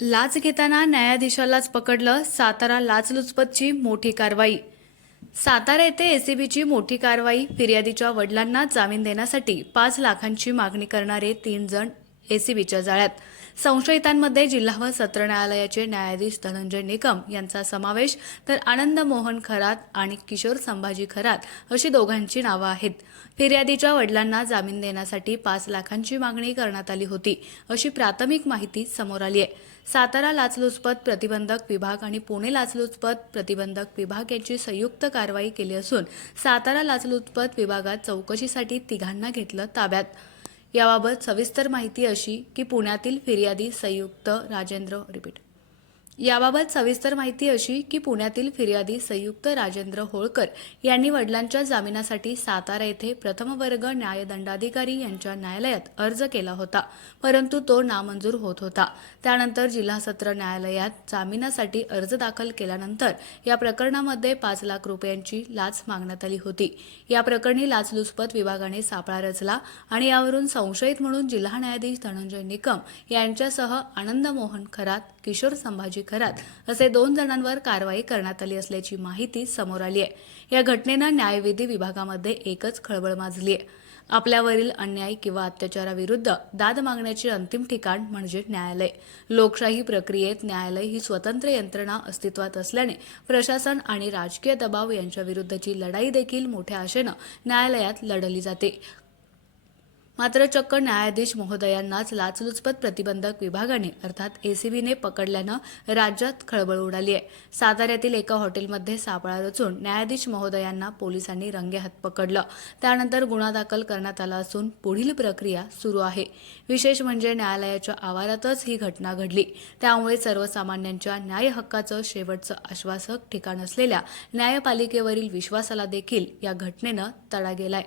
लाच घेताना न्यायाधीशालाच पकडलं, सातारा लाचलुचपतची मोठी कारवाई. सातारा येथे एसीबीची मोठी कारवाई. फिर्यादीच्या वडिलांना जामीन देण्यासाठी 5 लाखांची मागणी करणारे 3 जण एसीबीच्या जाळ्यात. संशयितांमध्ये जिल्हा व सत्र न्यायालयाचे न्यायाधीश धनंजय निकम यांचा समावेश, तर आनंद मोहन खरात आणि किशोर संभाजी खरात अशी दोघांची नावं आहेत. फिर्यादीच्या वडिलांना जामीन देण्यासाठी 5 लाखांची मागणी करण्यात आली होती, अशी प्राथमिक माहिती समोर आली आहे. सातारा लाचलुचपत प्रतिबंधक विभाग आणि पुणे लाचलुचपत प्रतिबंधक विभाग यांची संयुक्त कारवाई केली असून सातारा लाचलुचपत विभागात चौकशीसाठी तिघांना घेतलं ताब्यात. याबाबत सविस्तर माहिती अशी की पुण्यातील फिर्यादी संयुक्त राजेंद्र होळकर यांनी वडिलांच्या जामिनासाठी सातारा येथे प्रथम वर्ग न्यायदंडाधिकारी यांच्या न्यायालयात अर्ज केला होता, परंतु तो नामंजूर होत होता. त्यानंतर जिल्हा सत्र न्यायालयात जामिनासाठी अर्ज दाखल केल्यानंतर या प्रकरणामध्ये 5 लाख रुपयांची लाच मागण्यात आली होती. या प्रकरणी लाचलुचपत विभागाने सापळा रचला आणि यावरून संशयित म्हणून जिल्हा न्यायाधीश धनंजय निकम यांच्यासह आनंद मोहन खरात, किशोर संभाजी खरात असे 2 जणांवर कारवाई करण्यात आली असल्याची माहिती समोर आली आहे. या घटनेनं न्यायविधी विभागामध्ये एकच खळबळ माजली आहे. आपल्यावरील अन्याय किंवा अत्याचाराविरुद्ध दाद मागण्याचे अंतिम ठिकाण म्हणजे न्यायालय. लोकशाही प्रक्रियेत न्यायालय ही स्वतंत्र यंत्रणा अस्तित्वात असल्याने प्रशासन आणि राजकीय दबाव यांच्याविरुद्धची लढाई देखील मोठ्या आशेनं न्यायालयात लढली जाते. मात्र चक्क न्यायाधीश महोदयांनाच लाचलुचपत प्रतिबंधक विभागाने अर्थात एसीबीने पकडल्यानं राज्यात खळबळ उडाली आहे. साताऱ्यातील एका हॉटेलमध्ये सापळा रचून न्यायाधीश महोदयांना पोलिसांनी रंगेहात पकडलं. त्यानंतर गुन्हा दाखल करण्यात आला असून पुढील प्रक्रिया सुरू आहे. विशेष म्हणजे न्यायालयाच्या आवारातच ही घटना घडली. त्यामुळे सर्वसामान्यांच्या न्याय हक्काचं शेवटचं आश्वासक ठिकाण असलेल्या न्यायपालिकेवरील विश्वासाला देखील या घटनेनं तडा गेलाय.